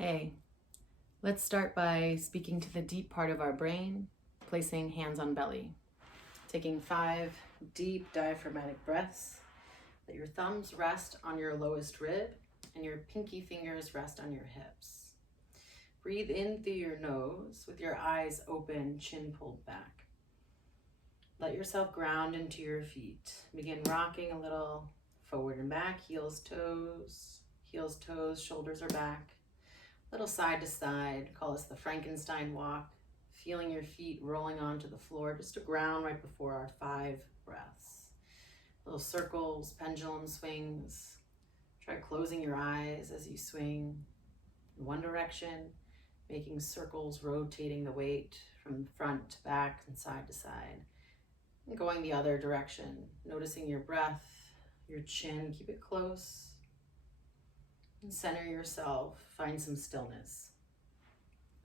Hey, let's start by speaking to the deep part of our brain, placing hands on belly. Taking 5 deep diaphragmatic breaths. Let your thumbs rest on your lowest rib and your pinky fingers rest on your hips. Breathe in through your nose with your eyes open, chin pulled back. Let yourself ground into your feet. Begin rocking a little forward and back, heels, toes, shoulders are back. Little side to side, call this the Frankenstein walk. Feeling your feet rolling onto the floor, just to ground right before our 5 breaths. Little circles, pendulum swings. Try closing your eyes as you swing in one direction, making circles, rotating the weight from front to back and side to side. And going the other direction, noticing your breath, your chin, keep it close. And center yourself, find some stillness.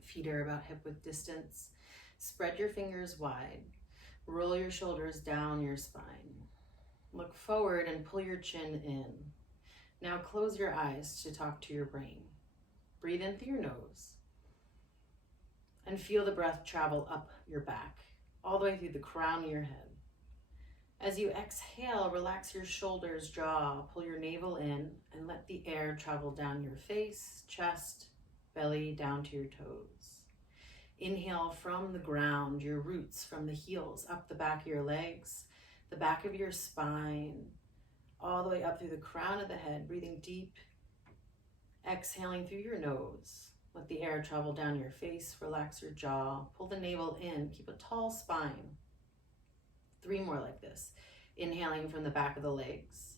Feet are about hip width distance. Spread your fingers wide. Roll your shoulders down your spine. Look forward and pull your chin in. Now close your eyes to talk to your brain. Breathe in through your nose. And feel the breath travel up your back, all the way through the crown of your head. As you exhale, relax your shoulders, jaw, pull your navel in, and let the air travel down your face, chest, belly, down to your toes. Inhale from the ground, your roots from the heels, up the back of your legs, the back of your spine, all the way up through the crown of the head, breathing deep, exhaling through your nose. Let the air travel down your face, relax your jaw, pull the navel in, keep a tall spine. 3 more like this. Inhaling from the back of the legs,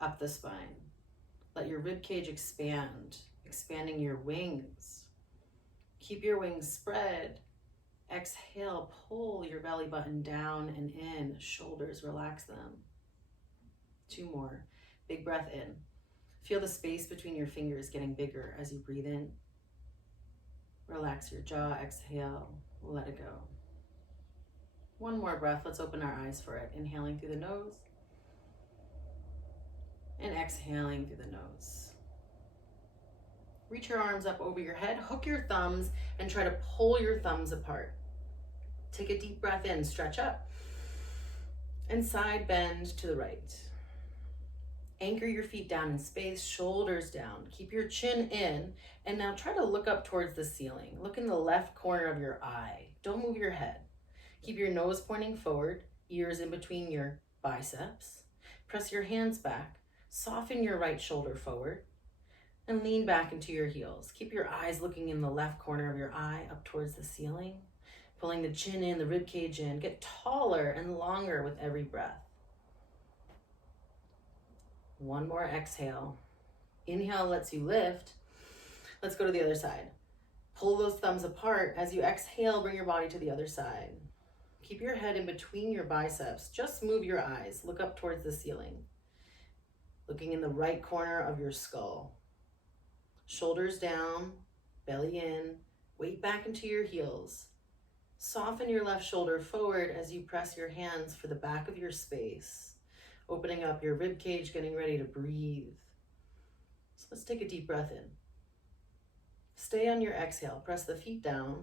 up the spine. Let your rib cage expand, expanding your wings. Keep your wings spread. Exhale, pull your belly button down and in. Shoulders, relax them. 2 more. Big breath in. Feel the space between your fingers getting bigger as you breathe in. Relax your jaw, exhale, let it go. 1 more breath, let's open our eyes for it. Inhaling through the nose and exhaling through the nose. Reach your arms up over your head, hook your thumbs and try to pull your thumbs apart. Take a deep breath in, stretch up and side bend to the right. Anchor your feet down in space, shoulders down. Keep your chin in and now try to look up towards the ceiling. Look in the left corner of your eye. Don't move your head. Keep your nose pointing forward, ears in between your biceps. Press your hands back, soften your right shoulder forward, and lean back into your heels. Keep your eyes looking in the left corner of your eye up towards the ceiling, pulling the chin in, the rib cage in. Get taller and longer with every breath. 1 more exhale. Inhale lets you lift. Let's go to the other side. Pull those thumbs apart. As you exhale, bring your body to the other side. Keep your head in between your biceps. Just move your eyes. Look up towards the ceiling. Looking in the right corner of your skull. Shoulders down, belly in, weight back into your heels. Soften your left shoulder forward as you press your hands for the back of your space. Opening up your rib cage, getting ready to breathe. So let's take a deep breath in. Stay on your exhale. Press the feet down.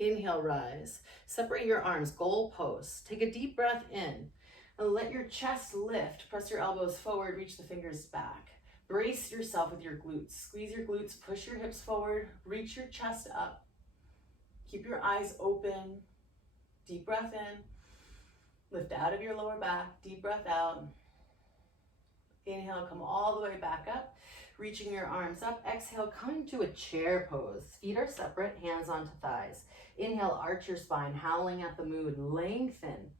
Inhale, rise. Separate your arms, goal pose. Take a deep breath in and let your chest lift. Press your elbows forward, reach the fingers back. Brace yourself with your glutes. Squeeze your glutes, push your hips forward, reach your chest up. Keep your eyes open. Deep breath in. Lift out of your lower back, deep breath out. Inhale, come all the way back up. Reaching your arms up. Exhale, coming to a chair pose. Feet are separate, hands onto thighs. Inhale, arch your spine, howling at the moon. Lengthen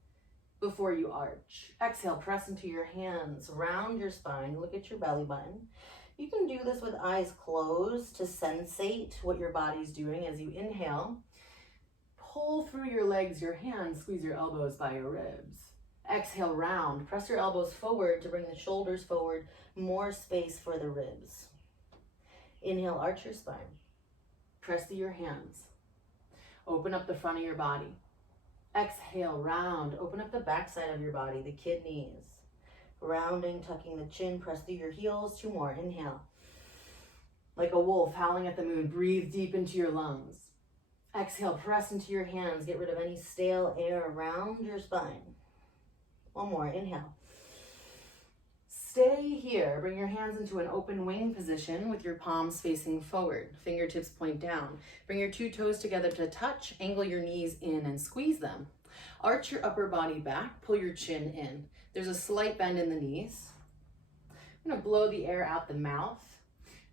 before you arch. Exhale, press into your hands, round your spine, look at your belly button. You can do this with eyes closed to sensate what your body's doing as you inhale. Pull through your legs, your hands, squeeze your elbows by your ribs. Exhale, round. Press your elbows forward to bring the shoulders forward, more space for the ribs. Inhale, arch your spine. Press through your hands. Open up the front of your body. Exhale, round. Open up the back side of your body, the kidneys. Rounding, tucking the chin, press through your heels. 2 more. Inhale. Like a wolf howling at the moon, breathe deep into your lungs. Exhale, press into your hands. Get rid of any stale air around your spine. One more, inhale. Stay here. Bring your hands into an open wing position with your palms facing forward. Fingertips point down. Bring your two toes together to touch. Angle your knees in and squeeze them. Arch your upper body back. Pull your chin in. There's a slight bend in the knees. I'm going to blow the air out the mouth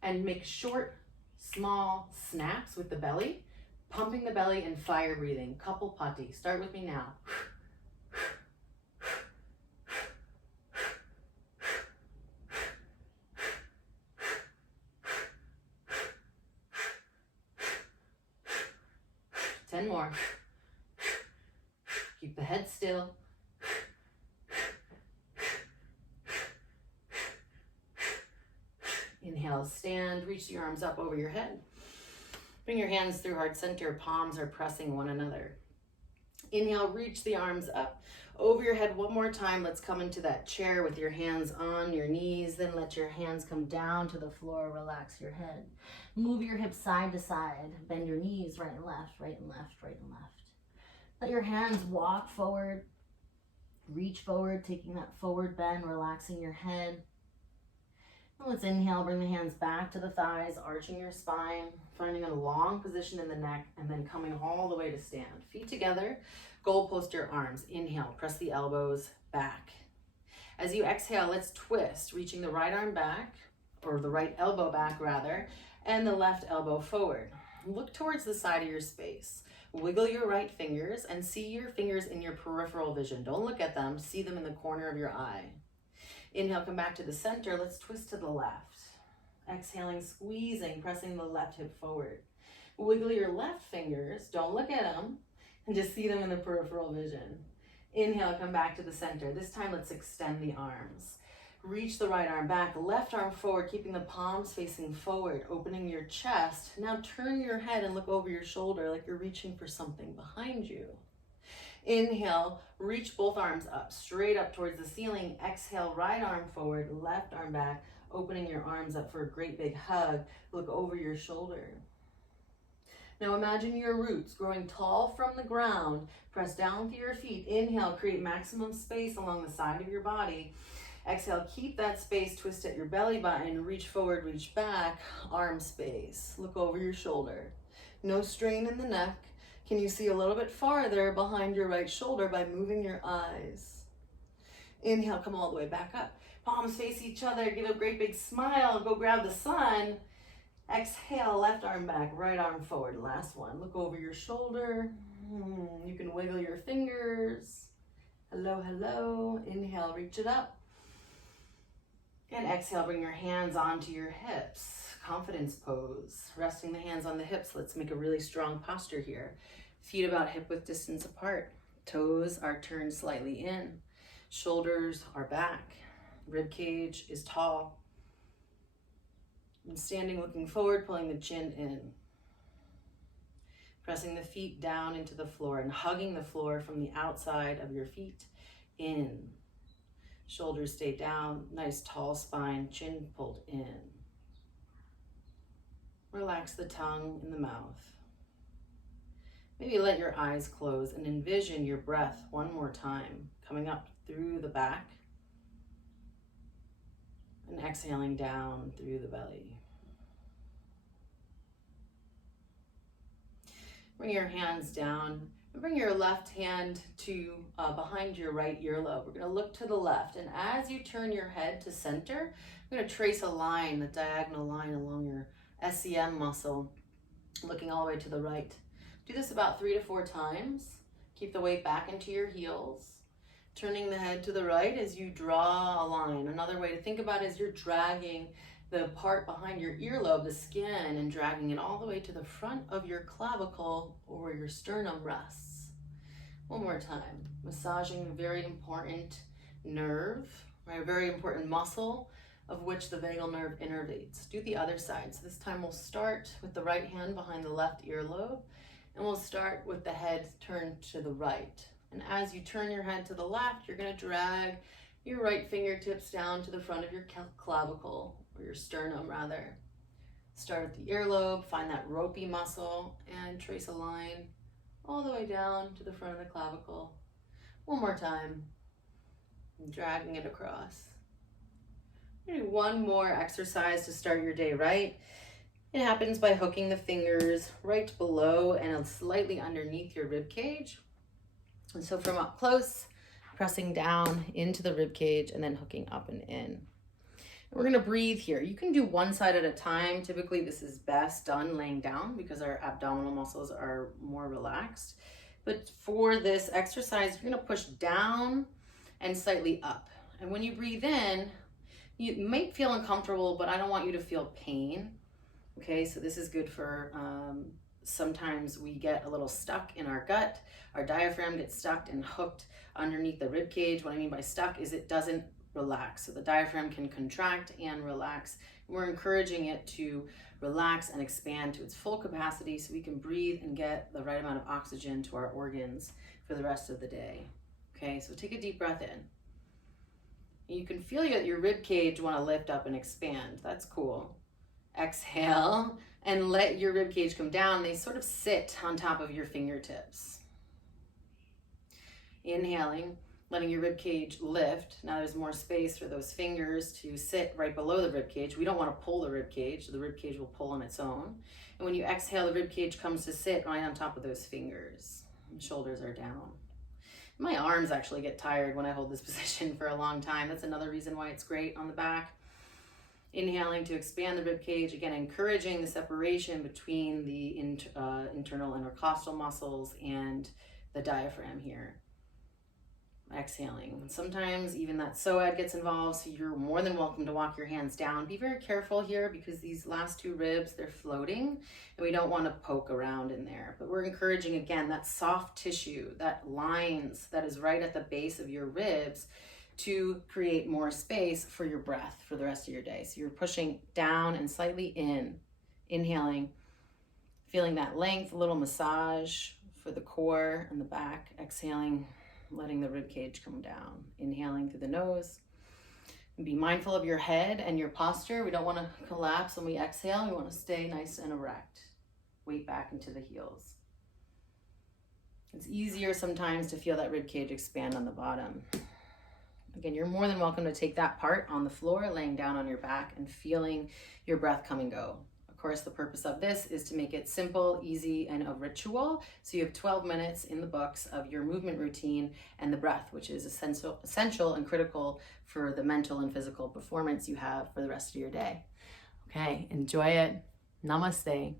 and make short, small snaps with the belly, pumping the belly and fire breathing. Kapalbhati. Start with me now. 10 more. Keep the head still. Inhale, stand, reach the arms up over your head. Bring your hands through heart center, palms are pressing one another. Inhale, reach the arms up over your head one more time. Let's come into that chair with your hands on your knees. Then let your hands come down to the floor. Relax your head. Move your hips side to side. Bend your knees right and left, right and left, right and left. Let your hands walk forward. Reach forward, taking that forward bend, relaxing your head. Now let's inhale, bring the hands back to the thighs, arching your spine, finding a long position in the neck, and then coming all the way to stand. Feet together, goal post your arms. Inhale, press the elbows back. As you exhale, let's twist, reaching the right arm back, or the right elbow back rather, and the left elbow forward. Look towards the side of your space. Wiggle your right fingers and see your fingers in your peripheral vision. Don't look at them, see them in the corner of your eye. Inhale, come back to the center. Let's twist to the left. Exhaling, squeezing, pressing the left hip forward. Wiggle your left fingers. Don't look at them. And just see them in the peripheral vision. Inhale, come back to the center. This time, let's extend the arms. Reach the right arm back, left arm forward, keeping the palms facing forward, opening your chest. Now turn your head and look over your shoulder like you're reaching for something behind you. Inhale, reach both arms up, straight up towards the ceiling. Exhale, right arm forward, left arm back, opening your arms up for a great big hug. Look over your shoulder. Now imagine your roots growing tall from the ground. Press down with your feet. Inhale, create maximum space along the side of your body. Exhale, keep that space, twist at your belly button, reach forward, reach back, arm space. Look over your shoulder. No strain in the neck. Can you see a little bit farther behind your right shoulder by moving your eyes? Inhale, come all the way back up. Palms face each other, give a great big smile, go grab the sun. Exhale, left arm back, right arm forward. Last one, look over your shoulder. You can wiggle your fingers. Hello, hello. Inhale, reach it up. And exhale, bring your hands onto your hips. Confidence pose. Resting the hands on the hips. Let's make a really strong posture here. Feet about hip width distance apart. Toes are turned slightly in. Shoulders are back. Rib cage is tall. And standing, looking forward, pulling the chin in. Pressing the feet down into the floor and hugging the floor from the outside of your feet in. Shoulders stay down, nice tall spine, chin pulled in. Relax the tongue in the mouth. Maybe let your eyes close and envision your breath one more time, coming up through the back and exhaling down through the belly. Bring your hands down and bring your left hand to behind your right earlobe. We're going to look to the left, and as you turn your head to center, I'm going to trace a line, a diagonal line along your SCM muscle, looking all the way to the right. Do this about 3 to 4 times. Keep the weight back into your heels. Turning the head to the right as you draw a line. Another way to think about it is you're dragging the part behind your earlobe, the skin, and dragging it all the way to the front of your clavicle or where your sternum rests. One more time. Massaging a very important nerve, right? A very important muscle of which the vagal nerve innervates. Do the other side. So this time we'll start with the right hand behind the left earlobe, and we'll start with the head turned to the right. And as you turn your head to the left, you're going to drag your right fingertips down to the front of your clavicle, or your sternum rather. Start at the earlobe, find that ropey muscle, and trace a line all the way down to the front of the clavicle. One more time, dragging it across. Do one more exercise to start your day right. It happens by hooking the fingers right below and slightly underneath your rib cage. And so from up close, pressing down into the rib cage and then hooking up and in. We're gonna breathe here. You can do one side at a time. Typically this is best done laying down because our abdominal muscles are more relaxed. But for this exercise, you're gonna push down and slightly up. And when you breathe in, you might feel uncomfortable, but I don't want you to feel pain. Okay, so this is good for, sometimes we get a little stuck in our gut. Our diaphragm gets stuck and hooked underneath the rib cage. What I mean by stuck is it doesn't relax. So the diaphragm can contract and relax. We're encouraging it to relax and expand to its full capacity so we can breathe and get the right amount of oxygen to our organs for the rest of the day. Okay, so take a deep breath in. You can feel your rib cage want to lift up and expand. That's cool. Exhale and let your rib cage come down. They sort of sit on top of your fingertips. Inhaling, letting your rib cage lift. Now there's more space for those fingers to sit right below the rib cage. We don't want to pull the rib cage. The rib cage will pull on its own. And when you exhale, the rib cage comes to sit right on top of those fingers. And shoulders are down. My arms actually get tired when I hold this position for a long time. That's another reason why it's great on the back. Inhaling to expand the rib cage, again, encouraging the separation between the internal intercostal muscles and the diaphragm here. Exhaling. Sometimes even that psoas gets involved, so you're more than welcome to walk your hands down. Be very careful here because these last two ribs, they're floating and we don't want to poke around in there. But we're encouraging, again, that soft tissue, that lines that is right at the base of your ribs to create more space for your breath for the rest of your day. So you're pushing down and slightly in, inhaling, feeling that length, a little massage for the core and the back, exhaling, letting the rib cage come down, inhaling through the nose. Be mindful of your head and your posture. We don't want to collapse when we exhale. We want to stay nice and erect. Weight back into the heels. It's easier sometimes to feel that rib cage expand on the bottom. Again, you're more than welcome to take that part on the floor, laying down on your back and feeling your breath come and go. Of course, the purpose of this is to make it simple, easy, and a ritual. So you have 12 minutes in the books of your movement routine and the breath, which is essential and critical for the mental and physical performance you have for the rest of your day. Okay, enjoy it. Namaste.